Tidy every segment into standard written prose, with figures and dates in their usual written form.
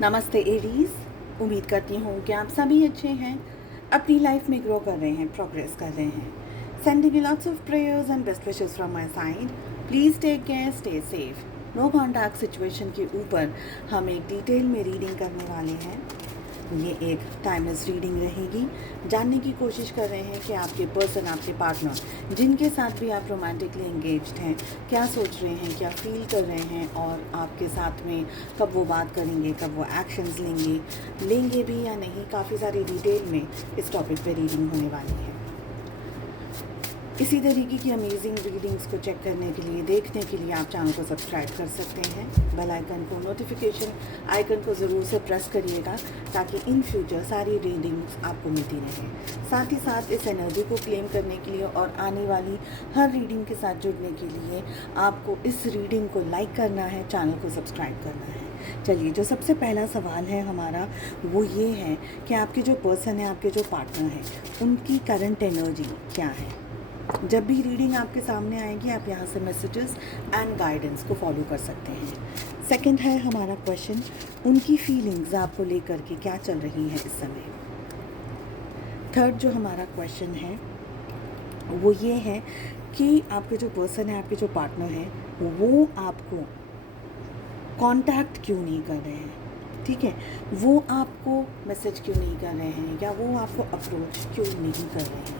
नमस्ते एरीज। उम्मीद करती हूँ कि आप सभी अच्छे हैं, अपनी लाइफ में ग्रो कर रहे हैं, प्रोग्रेस कर रहे हैं। Sending you lots of prayers and best wishes from my side. Please take care, stay safe. No contact situation के ऊपर हम एक डिटेल में रीडिंग करने वाले हैं। ये एक टाइमलेस रीडिंग रहेगी। जानने की कोशिश कर रहे हैं कि आपके पर्सन, आपके पार्टनर, जिनके साथ भी आप रोमांटिकली एंगेज्ड हैं, क्या सोच रहे हैं, क्या फील कर रहे हैं, और आपके साथ में कब वो बात करेंगे, कब वो एक्शंस लेंगे भी या नहीं। काफ़ी सारी डिटेल में इस टॉपिक पे रीडिंग होने वाली है। इसी तरीके की अमेजिंग रीडिंग्स को चेक करने के लिए, देखने के लिए आप चैनल को सब्सक्राइब कर सकते हैं। बेल आइकन को, नोटिफिकेशन आइकन को ज़रूर से प्रेस करिएगा ताकि इन फ्यूचर सारी रीडिंग्स आपको मिलती रहें। साथ ही साथ इस एनर्जी को क्लेम करने के लिए और आने वाली हर रीडिंग के साथ जुड़ने के लिए आपको इस रीडिंग को लाइक करना है, चैनल को सब्सक्राइब करना है। चलिए, जो सबसे पहला सवाल है हमारा वो ये है कि आपके जो पर्सन है, आपके जो पार्टनर हैं, उनकी करंट एनर्जी क्या है। जब भी रीडिंग आपके सामने आएगी आप यहाँ से मैसेजेस एंड गाइडेंस को फॉलो कर सकते हैं। सेकंड है हमारा क्वेश्चन, उनकी फीलिंग्स आपको लेकर के क्या चल रही है इस समय। थर्ड जो हमारा क्वेश्चन है वो ये है कि आपके जो पर्सन है, आपके जो पार्टनर हैं, वो आपको कांटेक्ट क्यों नहीं कर रहे हैं। ठीक है, वो आपको मैसेज क्यों नहीं कर रहे हैं, या वो आपको अप्रोच क्यों नहीं कर रहे हैं।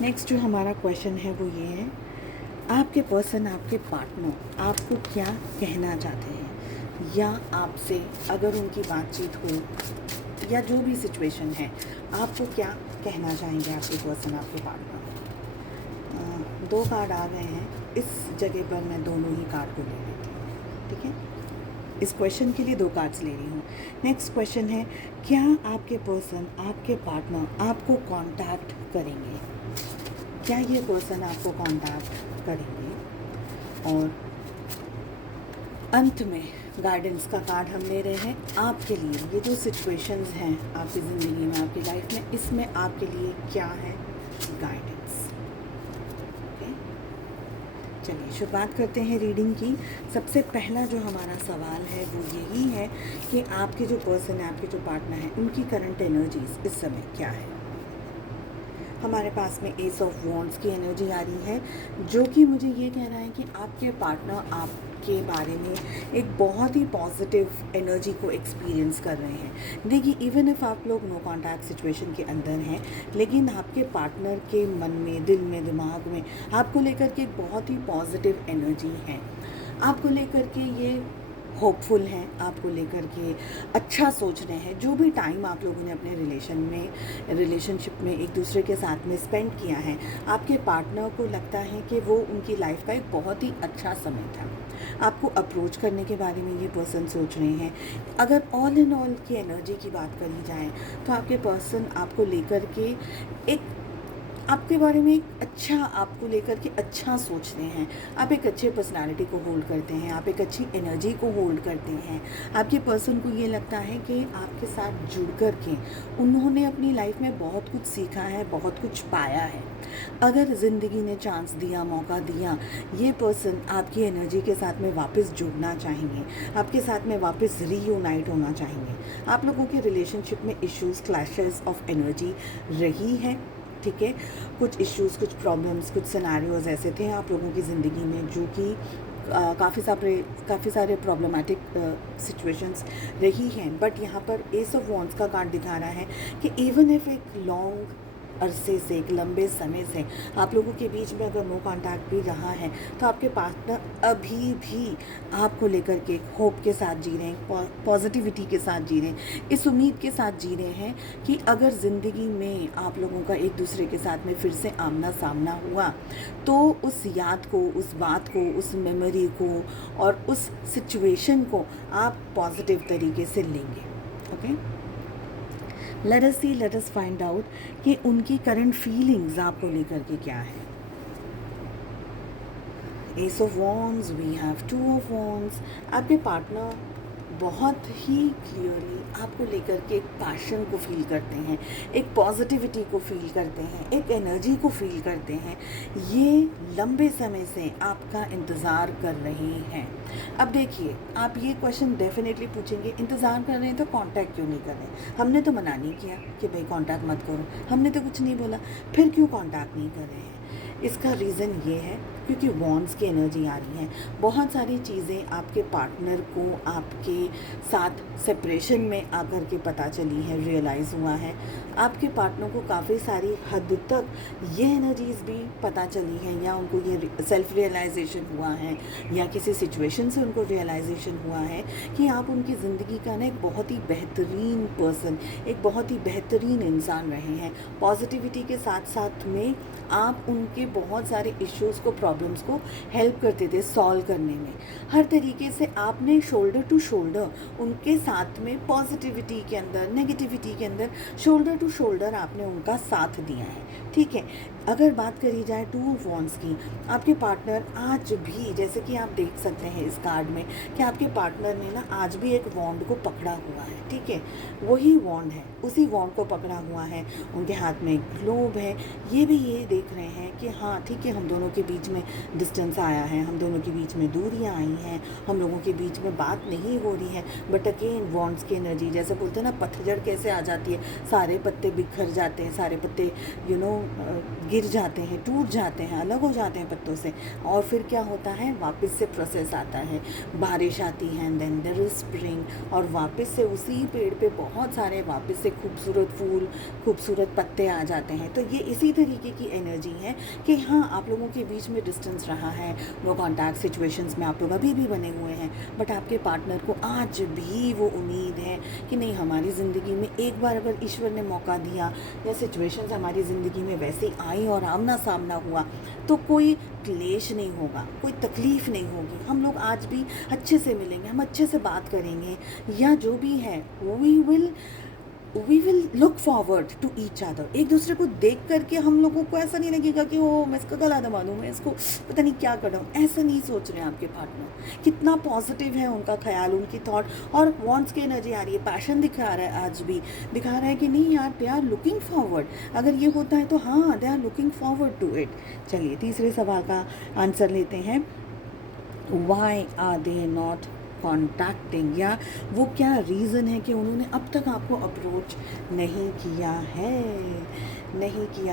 नेक्स्ट जो हमारा क्वेश्चन है वो ये है, आपके पर्सन, आपके पार्टनर आपको क्या कहना चाहते हैं, या आपसे अगर उनकी बातचीत हो या जो भी सिचुएशन है, आपको क्या कहना चाहेंगे आपके पर्सन, आपके पार्टनर। दो कार्ड आ गए हैं, इस जगह पर मैं दोनों ही कार्ड को ले लेती हूँ। ठीक है, इस क्वेश्चन के लिए दो कार्ड्स ले रही हूँ। नेक्स्ट क्वेश्चन है, क्या आपके पर्सन, आपके पार्टनर आपको कांटेक्ट करेंगे, क्या ये पर्सन आपको कांटेक्ट करेंगे। और अंत में गाइडेंस का कार्ड हम ले रहे हैं आपके लिए। ये जो सिचुएशंस हैं आपकी ज़िंदगी में, आपकी लाइफ में, इसमें आपके लिए क्या है गाइडेंस। ओके, चलिए शुरुआत करते हैं रीडिंग की। सबसे पहला जो हमारा सवाल है वो यही है कि आपके जो पर्सन है, आपके जो पार्टनर हैं, उनकी करंट एनर्जीज इस समय क्या है। हमारे पास में एस ऑफ वॉन्ड्स की एनर्जी आ रही है, जो कि मुझे ये कह रहा है कि आपके पार्टनर आपके बारे में एक बहुत ही पॉजिटिव एनर्जी को एक्सपीरियंस कर रहे हैं। देखिए, इवन इफ़ आप लोग नो कॉन्टैक्ट सिचुएशन के अंदर हैं, लेकिन आपके पार्टनर के मन में, दिल में, दिमाग में आपको लेकर के एक बहुत ही पॉजिटिव एनर्जी है। आपको लेकर के ये होपफुल हैं, आपको लेकर के अच्छा सोच रहे हैं। जो भी टाइम आप लोगों ने अपने रिलेशनशिप में एक दूसरे के साथ में स्पेंड किया है, आपके पार्टनर को लगता है कि वो उनकी लाइफ का एक बहुत ही अच्छा समय था। आपको अप्रोच करने के बारे में ये पर्सन सोच रहे हैं। अगर ऑल इन ऑल की एनर्जी की बात करी जाए तो आपके पर्सन आपको लेकर के एक, आपके बारे में एक अच्छा, आपको लेकर के अच्छा सोच रहे हैं। आप एक अच्छे पर्सनालिटी को होल्ड करते हैं, आप एक अच्छी एनर्जी को होल्ड करते हैं। आपके पर्सन को ये लगता है कि आपके साथ जुड़ कर के उन्होंने अपनी लाइफ में बहुत कुछ सीखा है, बहुत कुछ पाया है। अगर ज़िंदगी ने चांस दिया, मौका दिया, ये पर्सन आपकी एनर्जी के साथ में वापस जुड़ना चाहेंगे, आपके साथ में वापस रीयूनाइट होना चाहेंगे। आप लोगों के रिलेशनशिप में इश्यूज़, क्लैशेस ऑफ एनर्जी रही है। ठीक है, कुछ इश्यूज़, कुछ प्रॉब्लम्स, कुछ सिनेरियोज़ ऐसे थे आप लोगों की ज़िंदगी में जो कि काफ़ी सारे प्रॉब्लमेटिक सिचुएशंस रही हैं। बट यहाँ पर एस ऑफ वॉन्ड्स का कार्ड दिखा रहा है कि इवन इफ एक लॉन्ग अरसे से, एक लंबे समय से आप लोगों के बीच में अगर नो कांटेक्ट भी रहा है, तो आपके पार्टनर अभी भी आपको लेकर के होप के साथ जी रहे हैं, पॉजिटिविटी के साथ जी रहे हैं, इस उम्मीद के साथ जी रहे हैं कि अगर ज़िंदगी में आप लोगों का एक दूसरे के साथ में फिर से आमना सामना हुआ, तो उस याद को, उस बात को, उस मेमोरी को और उस सिचुएशन को आप पॉजिटिव तरीके से लेंगे। Okay, let us see, let us find out कि उनकी करंट फीलिंग्स आपको लेकर के क्या है। Ace of wands, we have two of wands. आपके पार्टनर बहुत ही क्लियरली आपको लेकर के एक पैशन को फील करते हैं, एक पॉजिटिविटी को फील करते हैं, एक एनर्जी को फील करते हैं। ये लंबे समय से आपका इंतज़ार कर रहे हैं। अब देखिए, आप ये क्वेश्चन डेफिनेटली पूछेंगे, इंतज़ार कर रहे हैं तो कांटेक्ट क्यों नहीं कर रहे? हमने तो मना नहीं किया कि भाई कांटेक्ट मत करो, हमने तो कुछ नहीं बोला, फिर क्यों कांटेक्ट नहीं कर रहे हैं? इसका रीज़न ये है क्योंकि वॉन्ड्स की एनर्जी आ रही है। बहुत सारी चीज़ें आपके पार्टनर को आपके साथ सेपरेशन में आकर के पता चली है, रियलाइज़ हुआ है। आपके पार्टनर को काफ़ी सारी हद तक ये एनर्जीज़ भी पता चली हैं, या उनको ये सेल्फ रियलाइजेशन हुआ है, या किसी सिचुएशन से उनको रियलाइजेशन हुआ है कि आप उनकी ज़िंदगी का ना एक बहुत ही बेहतरीन पर्सन, एक बहुत ही बेहतरीन इंसान रहे हैं। पॉजिटिविटी के साथ साथ में आप उनके बहुत सारे इश्यूज़ को, प्रॉब्लम्स को हेल्प करते थे सॉल्व करने में। हर तरीके से आपने शोल्डर टू शोल्डर उनके साथ में पॉजिटिविटी के अंदर, नेगेटिविटी के अंदर शोल्डर टू शोल्डर आपने उनका साथ दिया है। ठीक है, अगर बात करी जाए टू ऑफ वॉन्ड्स की, आपके पार्टनर आज भी, जैसे कि आप देख सकते हैं इस कार्ड में कि आपके पार्टनर ने ना आज भी एक वॉन्ड को पकड़ा हुआ है। ठीक है, वही वॉन्ड है, उसी वॉन्ड को पकड़ा हुआ है, उनके हाथ में एक ग्लोब है। ये भी ये देख रहे हैं कि हाँ ठीक है, हम दोनों के बीच में डिस्टेंस आया है, हम दोनों के बीच में दूरियां आई हैं, हम लोगों के बीच में बात नहीं हो रही है। बट अगेन वॉन्ड्स की एनर्जी, जैसे बोलते हैं ना पतझड़ कैसे आ जाती है, सारे पत्ते बिखर जाते हैं, सारे पत्ते गिर जाते हैं, टूट जाते हैं, अलग हो जाते हैं पत्तों से, और फिर क्या होता है, वापस से प्रोसेस आता है, बारिश आती है, and then there is spring, और वापस से उसी पेड़ पे बहुत सारे वापस से खूबसूरत फूल, खूबसूरत पत्ते आ जाते हैं। तो ये इसी तरीके की एनर्जी है कि हाँ, आप लोगों के बीच में डिस्टेंस रहा है, नो कॉन्टैक्ट सिचुएशंस में आप लोग अभी भी बने हुए हैं, बट आपके पार्टनर को आज भी वो उम्मीद है कि नहीं, हमारी ज़िंदगी में एक बार अगर ईश्वर ने मौका दिया, या सिचुएशंस हमारी ज़िंदगी में वैसे आई और आमना सामना हुआ, तो कोई क्लेश नहीं होगा, कोई तकलीफ़ नहीं होगी, हम लोग आज भी अच्छे से मिलेंगे, हम अच्छे से बात करेंगे, या जो भी है we will look forward to each other. एक दूसरे को देख करके हम लोगों को ऐसा नहीं लगेगा कि वो मैं इसका गला दबा दूँ, मैं इसको पता नहीं क्या कर रहा हूँ, ऐसा नहीं सोच रहे हैं आपके पार्टनर। कितना पॉजिटिव है उनका ख्याल, उनकी थॉट, और वॉन्ट्स की एनर्जी आ रही है, पैशन दिखा रहा है, आज भी दिखा रहा है कि नहीं यार, दे आर लुकिंग फॉरवर्ड। अगर ये होता है तो हाँ, they are looking forward to it. चलिए तीसरे सवाल का आंसर लेते हैं। Why are they not contacting, या वो क्या रीज़न है कि उन्होंने अब तक आपको अप्रोच नहीं किया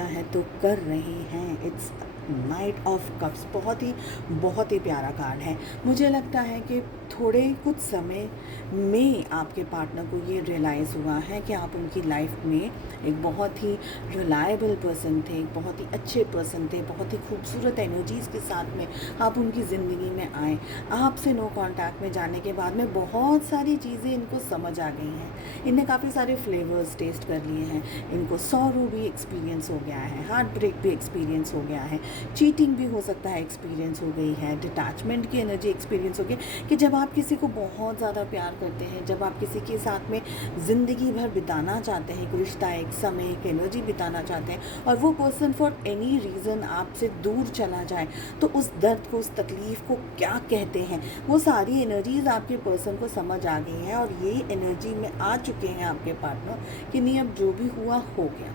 है, तो कर रहे हैं। इट्स नाइट ऑफ कप्स, बहुत ही प्यारा कार्ड है। मुझे लगता है कि थोड़े कुछ समय में आपके पार्टनर को ये रियलाइज़ हुआ है कि आप उनकी लाइफ में एक बहुत ही रिलायबल पर्सन थे, एक बहुत ही अच्छे पर्सन थे, बहुत ही खूबसूरत एनर्जीज़ के साथ में आप उनकी ज़िंदगी में आए। आपसे नो कांटेक्ट में जाने के बाद में बहुत सारी चीज़ें इनको समझ आ गई हैं, इनने काफ़ी सारे फ्लेवर्स टेस्ट कर लिए हैं, इनको सॉरो भी एक्सपीरियंस हो गया है, हार्ट ब्रेक भी एक्सपीरियंस हो गया है, चीटिंग भी हो सकता है एक्सपीरियंस हो गई है, डिटैचमेंट की एनर्जी एक्सपीरियंस हो गई कि जब आप किसी को बहुत ज़्यादा प्यार करते हैं, जब आप किसी के साथ में ज़िंदगी भर बिताना चाहते हैं, एक रिश्ता, एक समय, एक एनर्जी बिताना चाहते हैं, और वो पर्सन फॉर एनी रीज़न आपसे दूर चला जाए, तो उस दर्द को, उस तकलीफ़ को क्या कहते हैं, वो सारी एनर्जीज़ आपके पर्सन को समझ आ गई हैं, और ये एनर्जी में आ चुके हैं आपके पार्टनर कि नहीं, अब जो भी हुआ हो गया।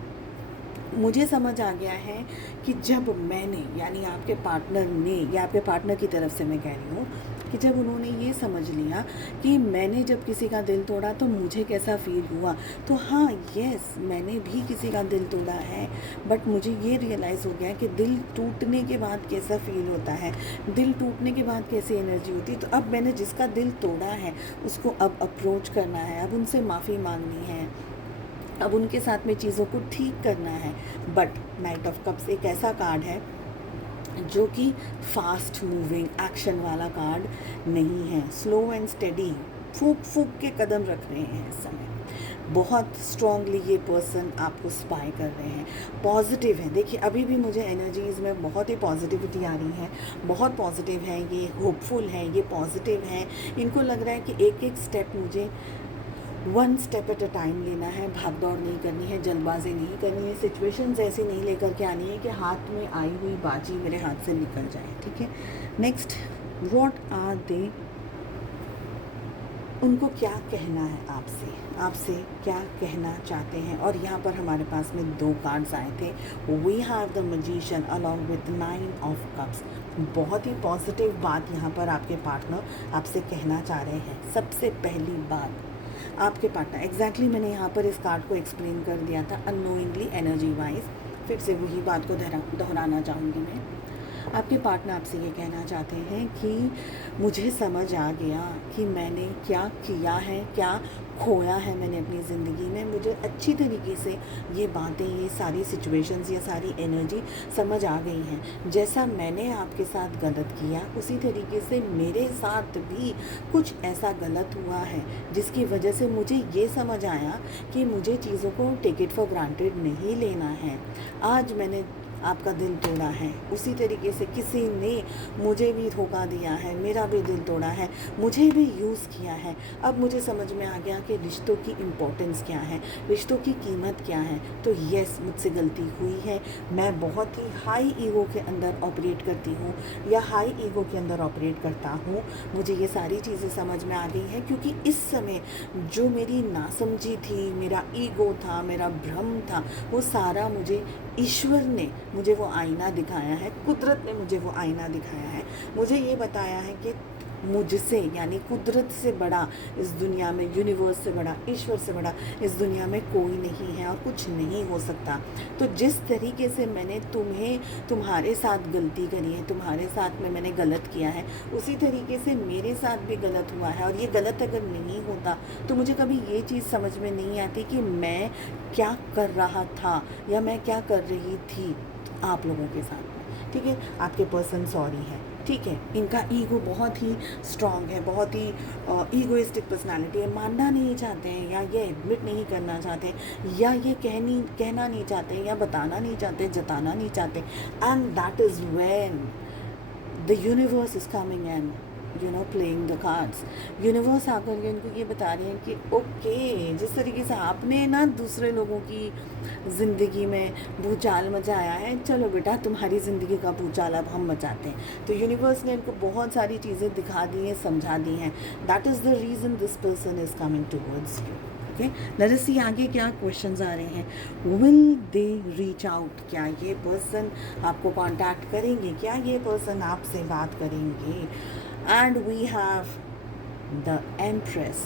मुझे समझ आ गया है कि जब मैंने, यानी आपके पार्टनर ने, या आपके पार्टनर की तरफ से मैं कह रही हूँ कि जब उन्होंने ये समझ लिया कि मैंने जब किसी का दिल तोड़ा तो मुझे कैसा फ़ील हुआ, तो हाँ यस, मैंने भी किसी का दिल तोड़ा है, बट मुझे ये रियलाइज़ हो गया कि दिल टूटने के बाद कैसा फ़ील होता है, दिल टूटने के बाद कैसी एनर्जी होती है। तो अब मैंने जिसका दिल तोड़ा है उसको अब अप्रोच करना है, अब उनसे माफ़ी मांगनी है, अब उनके साथ में चीज़ों को ठीक करना है। बट नाइट ऑफ कप्स एक ऐसा कार्ड है जो कि फास्ट मूविंग एक्शन वाला कार्ड नहीं है, स्लो एंड स्टेडी, फूक के कदम रख रहे हैं इस समय, बहुत स्ट्रॉन्गली ये पर्सन आपको स्पाई कर रहे हैं, पॉजिटिव है। देखिए अभी भी मुझे एनर्जीज़ में बहुत ही पॉजिटिविटी आ रही है, बहुत पॉजिटिव है, ये होपफुल है, ये पॉजिटिव है। इनको लग रहा है कि एक एक स्टेप मुझे one step at a time लेना है, भाग दौड़ नहीं करनी है, जल्दबाजी नहीं करनी है, सिचुएशंस ऐसी नहीं लेकर के आनी है कि हाथ में आई हुई बाजी मेरे हाथ से निकल जाए। ठीक है, नेक्स्ट, व्हाट आर दे उनको क्या कहना है आपसे, आपसे क्या कहना चाहते हैं। और यहाँ पर हमारे पास में 2 कार्ड्स आए थे, we have the magician along with 9 of cups. बहुत ही पॉजिटिव बात यहाँ पर आपके पार्टनर आपसे कहना चाह रहे हैं। सबसे पहली बात, आपके पार्टनर एग्जैक्टली मैंने यहाँ पर इस कार्ड को एक्सप्लेन कर दिया था अननोइंगली एनर्जी वाइज, फिर से वही बात को दोहराना चाहूँगी मैं। आपके पार्टनर आपसे ये कहना चाहते हैं कि मुझे समझ आ गया कि मैंने क्या किया है, क्या खोया है मैंने अपनी ज़िंदगी में। मुझे अच्छी तरीके से ये बातें, ये सारी सिचुएशंस, ये सारी एनर्जी समझ आ गई हैं। जैसा मैंने आपके साथ गलत किया उसी तरीके से मेरे साथ भी कुछ ऐसा गलत हुआ है, जिसकी वजह से मुझे ये समझ आया कि मुझे चीज़ों को टेक इट फॉर ग्रांटेड नहीं लेना है। आज मैंने आपका दिल तोड़ा है, उसी तरीके से किसी ने मुझे भी धोखा दिया है, मेरा भी दिल तोड़ा है, मुझे भी यूज़ किया है। अब मुझे समझ में आ गया कि रिश्तों की इम्पोर्टेंस क्या है, रिश्तों की कीमत क्या है। तो यस, मुझसे गलती हुई है। मैं बहुत ही हाई ईगो के अंदर ऑपरेट करती हूँ या हाई ईगो के अंदर ऑपरेट करता हूँ। मुझे ये सारी चीज़ें समझ में आ गई हैं, क्योंकि इस समय जो मेरी नासमझी थी, मेरा ईगो था, मेरा भ्रम था, वो सारा मुझे ईश्वर ने मुझे वो आईना दिखाया है, कुदरत ने मुझे वो आईना दिखाया है। मुझे ये बताया है कि मुझसे यानी कुदरत से बड़ा इस दुनिया में, यूनिवर्स से बड़ा, ईश्वर से बड़ा इस दुनिया में कोई नहीं है और कुछ नहीं हो सकता। तो जिस तरीके से मैंने तुम्हारे साथ गलती करी है, तुम्हारे साथ में मैंने गलत किया है, उसी तरीके से मेरे साथ भी गलत हुआ है। और ये गलत अगर नहीं होता तो मुझे कभी ये चीज़ समझ में नहीं आती कि मैं क्या कर रहा था या मैं क्या कर रही थी आप लोगों के साथ में। ठीक है, आपके पर्सन सॉरी है, ठीक है, इनका ईगो बहुत ही स्ट्रांग है, बहुत ही ईगोइस्टिक पर्सनालिटी है, मानना नहीं चाहते हैं या ये एडमिट नहीं करना चाहते या ये कहना नहीं चाहते या बताना नहीं चाहते, जताना नहीं चाहते। And that is when the universe is coming and playing the cards. Universe आकर के इनको ये बता रहे हैं कि ओके, जिस तरीके से आपने ना दूसरे लोगों की ज़िंदगी में भूचाल मचाया है, चलो बेटा तुम्हारी ज़िंदगी का भूचाल अब हम मचाते हैं। तो यूनिवर्स ने इनको बहुत सारी चीज़ें दिखा दी हैं, समझा दी हैं। That is the reason this person is coming towards you. Okay, let us see आगे क्या क्वेश्चंस आ रहे हैं। विल दे रीच आउट, क्या ये पर्सन आपको कांटेक्ट करेंगे, क्या ये पर्सन आपसे बात करेंगे। And we have the empress.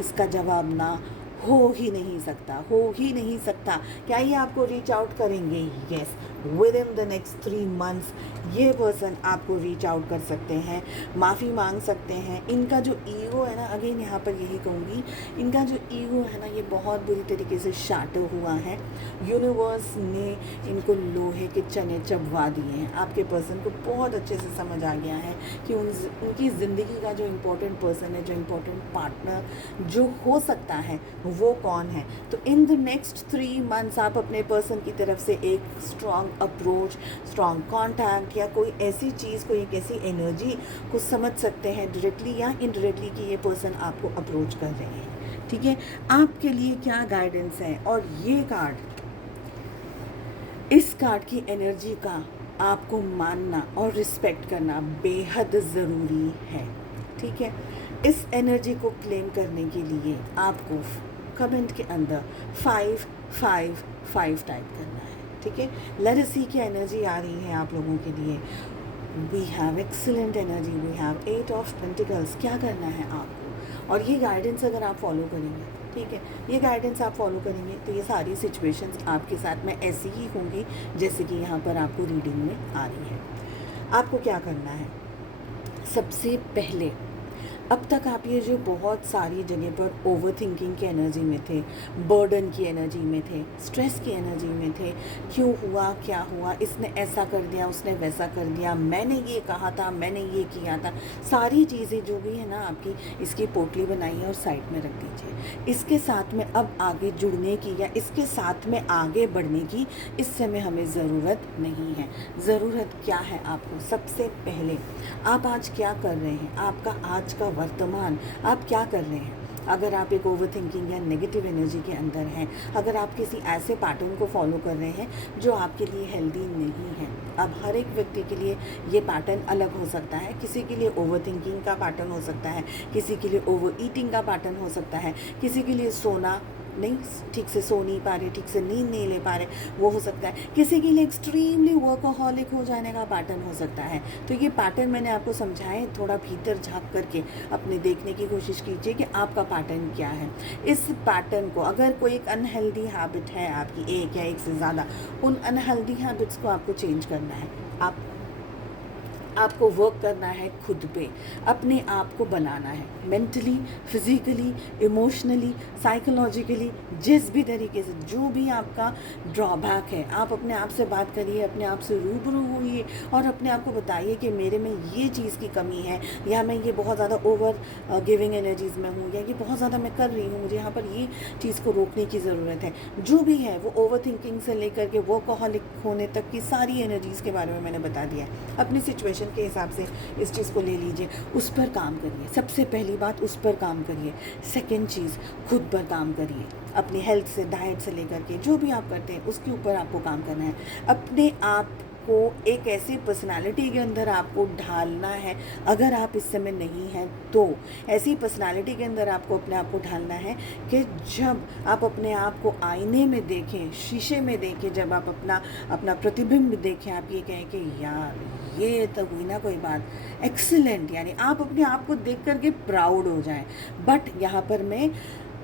इसका जवाब ना हो ही नहीं सकता, हो ही नहीं सकता। क्या ये आपको रीच आउट करेंगे? Yes, with in the next 3 months ये पर्सन आपको रीच आउट कर सकते हैं, माफ़ी मांग सकते हैं। इनका जो ईगो है ना, अगेन यहाँ पर यही कहूँगी, इनका जो ईगो है ना, ये बहुत बुरी तरीके से शाटर हुआ है। यूनिवर्स ने इनको लोहे के चने चबवा दिए हैं। आपके पर्सन को बहुत अच्छे से समझ आ गया है कि उनकी ज़िंदगी का जो इम्पोर्टेंट पर्सन है, जो इम्पोर्टेंट पार्टनर जो हो सकता है, वो कौन है। तो इन द नेक्स्ट 3 मंथ्स आप अपने पर्सन की तरफ से एक स्ट्रॉन्ग अप्रोच, स्ट्रॉन्ग कॉन्टैक्ट या कोई ऐसी चीज़, कोई एक ऐसी एनर्जी को समझ सकते हैं डायरेक्टली या इनडायरेक्टली कि ये पर्सन आपको अप्रोच कर रहे हैं। ठीक है, आपके लिए क्या गाइडेंस है। और ये कार्ड, इस कार्ड की एनर्जी का आपको मानना और रिस्पेक्ट करना बेहद ज़रूरी है। ठीक है, इस एनर्जी को क्लेम करने के लिए आपको कमेंट के अंदर 555 टाइप करना है। ठीक है, लेट अस सी की एनर्जी आ रही है आप लोगों के लिए। We have excellent energy, we have 8 of pentacles. क्या करना है आपको, और ये गाइडेंस अगर आप फॉलो करेंगे, ठीक है, ये गाइडेंस आप फॉलो करेंगे तो ये सारी सिचुएशंस आपके साथ में ऐसी ही होंगी जैसे कि यहाँ पर आपको रीडिंग में आ रही है। आपको क्या करना है, सबसे पहले अब तक आप ये जो बहुत सारी जगह पर ओवर थिंकिंग की एनर्जी में थे, बर्डन की एनर्जी में थे, स्ट्रेस की एनर्जी में थे, क्यों हुआ, क्या हुआ, इसने ऐसा कर दिया, उसने वैसा कर दिया, मैंने ये कहा था, मैंने ये किया था, सारी चीज़ें जो भी है ना आपकी, इसकी पोटली बनाइए और साइड में रख दीजिए। इसके साथ में अब आगे जुड़ने की या इसके साथ में आगे बढ़ने की इस समय हमें ज़रूरत नहीं है। ज़रूरत क्या है आपको, सबसे पहले आप आज क्या कर रहे हैं, आपका आज का वर्तमान आप क्या कर रहे हैं। अगर आप एक ओवर थिंकिंग या नेगेटिव एनर्जी के अंदर हैं, अगर आप किसी ऐसे पैटर्न को फॉलो कर रहे हैं जो आपके लिए हेल्दी नहीं है, अब हर एक व्यक्ति के लिए ये पैटर्न अलग हो सकता है। किसी के लिए ओवर थिंकिंग का पैटर्न हो सकता है, किसी के लिए ओवर ईटिंग का पैटर्न हो सकता है, किसी के लिए सोना नहीं, ठीक से सो नहीं पा रहे, ठीक से नींद नहीं ले पा रहे, वो हो सकता है। किसी के लिए एक्सट्रीमली वर्कोहॉलिक हो जाने का पैटर्न हो सकता है। तो ये पैटर्न मैंने आपको समझाए, थोड़ा भीतर झांक करके अपने देखने की कोशिश कीजिए कि आपका पैटर्न क्या है। इस पैटर्न को, अगर कोई एक अनहेल्दी हैबिट है आपकी, एक या एक से ज़्यादा, उन अनहेल्दी हैबिट्स को आपको चेंज करना है। आपको वर्क करना है खुद पे, अपने आप को बनाना है, मेंटली, फिजिकली, इमोशनली, साइकोलॉजिकली, जिस भी तरीके से जो भी आपका ड्रॉबैक है, आप अपने आप से बात करिए, अपने आप से रूबरू होइए और अपने आप को बताइए कि मेरे में ये चीज़ की कमी है, या मैं ये बहुत ज़्यादा ओवर गिविंग एनर्जीज़ में हूँ, या ये बहुत ज़्यादा मैं कर रही हूँ, मुझे यहाँ पर ये चीज़ को रोकने की ज़रूरत है। जो भी है वो ओवर थिंकिंग से लेकर के वर्कोहॉलिक होने तक की सारी एनर्जीज़ के बारे में मैंने बता दिया है। अपनी सिचुएशन के हिसाब से इस चीज़ को ले लीजिए, उस पर काम करिए। सबसे पहली बात, उस पर काम करिए। सेकंड चीज़, खुद पर काम करिए। अपनी हेल्थ से, डाइट से लेकर के जो भी आप करते हैं उसके ऊपर आपको काम करना है। अपने आप को एक ऐसी पर्सनालिटी के अंदर आपको ढालना है, अगर आप इस समय नहीं हैं तो ऐसी पर्सनालिटी के अंदर आपको अपने आप को ढालना है कि जब आप अपने आप को आईने में देखें, शीशे में देखें, जब आप अपना प्रतिबिंब देखें, आप ये कहें कि यार ये तो हुई ना कोई बात, एक्सीलेंट, यानी आप अपने आप को देख करके प्राउड हो जाएं। बट यहाँ पर मैं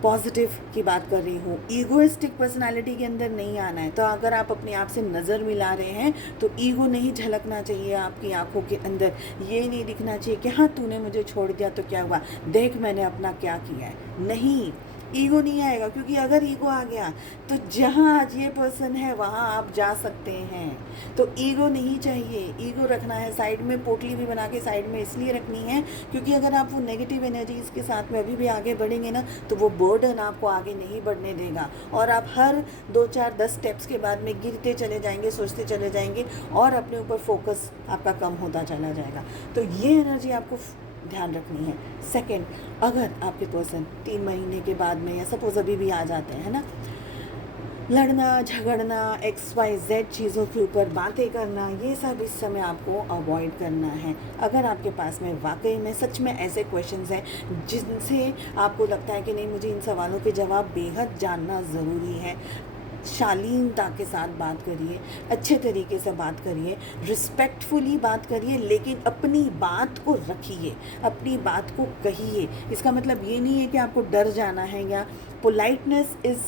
पॉजिटिव की बात कर रही हूँ, ईगोइस्टिक पर्सनालिटी के अंदर नहीं आना है। तो अगर आप अपने आप से नज़र मिला रहे हैं तो ईगो नहीं झलकना चाहिए आपकी आंखों के अंदर। ये नहीं दिखना चाहिए कि हाँ तूने मुझे छोड़ दिया तो क्या हुआ, देख मैंने अपना क्या किया है। नहीं, ईगो नहीं आएगा, क्योंकि अगर ईगो आ गया तो जहाँ आज ये पर्सन है वहाँ आप जा सकते हैं। तो ईगो नहीं चाहिए, ईगो रखना है साइड में, पोटली भी बना के साइड में इसलिए रखनी है क्योंकि अगर आप वो नेगेटिव एनर्जीज़ के साथ में अभी भी आगे बढ़ेंगे ना तो वो बर्डन आपको आगे नहीं बढ़ने देगा और आप हर 2, 4, 10 स्टेप्स के बाद में गिरते चले जाएंगे, सोचते चले जाएंगे और अपने ऊपर फोकस आपका कम होता चला जाएगा। तो ये एनर्जी आपको ध्यान रखनी है। सेकंड, अगर आपके पर्सन 3 महीने के बाद में या सपोज अभी भी आ जाते हैं ना, लड़ना झगड़ना, XYZ चीज़ों के ऊपर बातें करना, ये सब इस समय आपको अवॉइड करना है। अगर आपके पास में वाकई में सच में ऐसे क्वेश्चंस हैं जिनसे आपको लगता है कि नहीं मुझे इन सवालों के जवाब बेहद जानना ज़रूरी है, शालीनता के साथ बात करिए, अच्छे तरीके से बात करिए, रिस्पेक्टफुली बात करिए, लेकिन अपनी बात को रखिए, अपनी बात को कहिए। इसका मतलब ये नहीं है कि आपको डर जाना है, या politeness is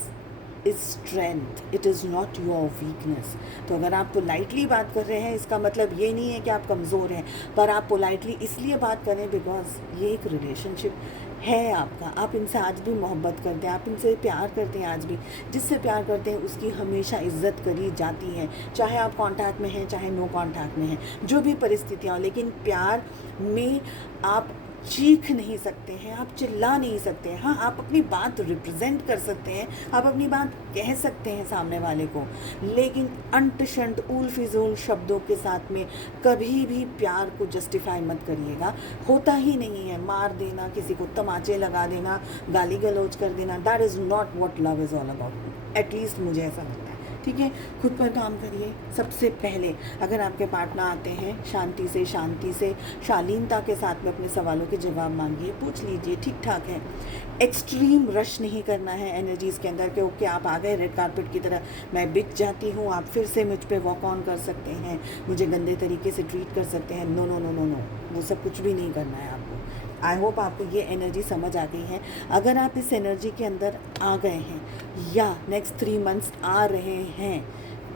strength, it is not your weakness. तो अगर आप पोलाइटली बात कर रहे हैं इसका मतलब ये नहीं है कि आप कमज़ोर हैं, पर आप पोलाइटली इसलिए बात करें बिकॉज ये एक रिलेशनशिप है आपका, आप इनसे आज भी मोहब्बत करते हैं, आप इनसे प्यार करते हैं, आज भी जिससे प्यार करते हैं उसकी हमेशा इज्जत करी जाती है, चाहे आप कांटेक्ट में हैं चाहे नो कांटेक्ट में हैं, जो भी परिस्थितियाँ हो। लेकिन प्यार में आप चीख नहीं सकते हैं, आप चिल्ला नहीं सकते हैं। हाँ, आप अपनी बात रिप्रेजेंट कर सकते हैं, आप अपनी बात कह सकते हैं सामने वाले को, लेकिन अंट शंट ऊल फिजूल शब्दों के साथ में कभी भी प्यार को जस्टिफाई मत करिएगा। होता ही नहीं है। मार देना, किसी को तमाचे लगा देना, गाली गलौज कर देना, that is not what love is all about. At least मुझे ऐसा लगता है। ठीक है, खुद पर काम करिए। सबसे पहले अगर आपके पार्टनर आते हैं, शांति से शालीनता के साथ में अपने सवालों के जवाब मांगिए, पूछ लीजिए ठीक ठाक है। एक्सट्रीम रश नहीं करना है एनर्जीज़ के अंदर कि ओके आप आ गए रेड कारपेट की तरह, मैं बिक जाती हूँ, आप फिर से मुझ पे वॉक ऑन कर सकते हैं, मुझे गंदे तरीके से ट्रीट कर सकते हैं। No no no no no, वो सब कुछ भी नहीं करना है आपको। आई होप आपको ये एनर्जी समझ आ गई है। अगर आप इस एनर्जी के अंदर आ गए हैं या नेक्स्ट 3 मंथ्स आ रहे हैं,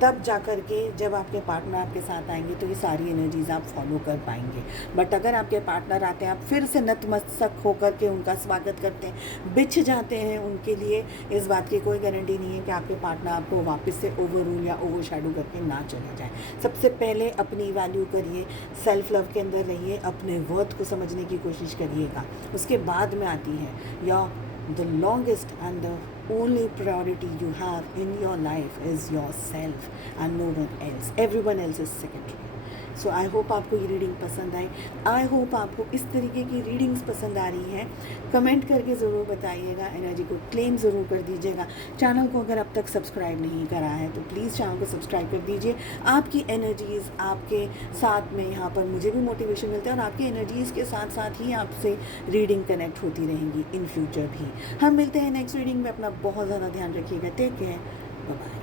तब जा कर के जब आपके पार्टनर आपके साथ आएंगे तो ये सारी एनर्जीज़ आप फॉलो कर पाएंगे। बट अगर आपके पार्टनर आते हैं, आप फिर से नतमस्तक होकर के उनका स्वागत करते हैं, बिछ जाते हैं उनके लिए, इस बात की कोई गारंटी नहीं है कि आपके पार्टनर आपको वापस से ओवर रूल या ओवर शैडो करके ना चले जाए। सबसे पहले अपनी वैल्यू करिए, सेल्फ लव के अंदर रहिए, अपने वर्थ को समझने की कोशिश करिएगा। उसके बाद में आती है या the longest and the only priority you have in your life is yourself and no one else. Everyone else is secondary. So I hope आपको ये रीडिंग पसंद आई। आई होप आपको इस तरीके की रीडिंग्स पसंद आ रही हैं। कमेंट करके ज़रूर बताइएगा, एनर्जी को क्लेम ज़रूर कर दीजिएगा। चैनल को अगर अब तक सब्सक्राइब नहीं करा है तो प्लीज़ चैनल को सब्सक्राइब कर दीजिए। आपकी एनर्जीज़ आपके साथ में यहाँ पर मुझे भी मोटिवेशन मिलता है, और आपकी एनर्जीज़ के साथ साथ ही आपसे रीडिंग कनेक्ट होती रहेंगी इन फ्यूचर भी। हम मिलते हैं नेक्स्ट रीडिंग में। अपना बहुत ज़्यादा ध्यान रखिएगा। Take care, bye bye.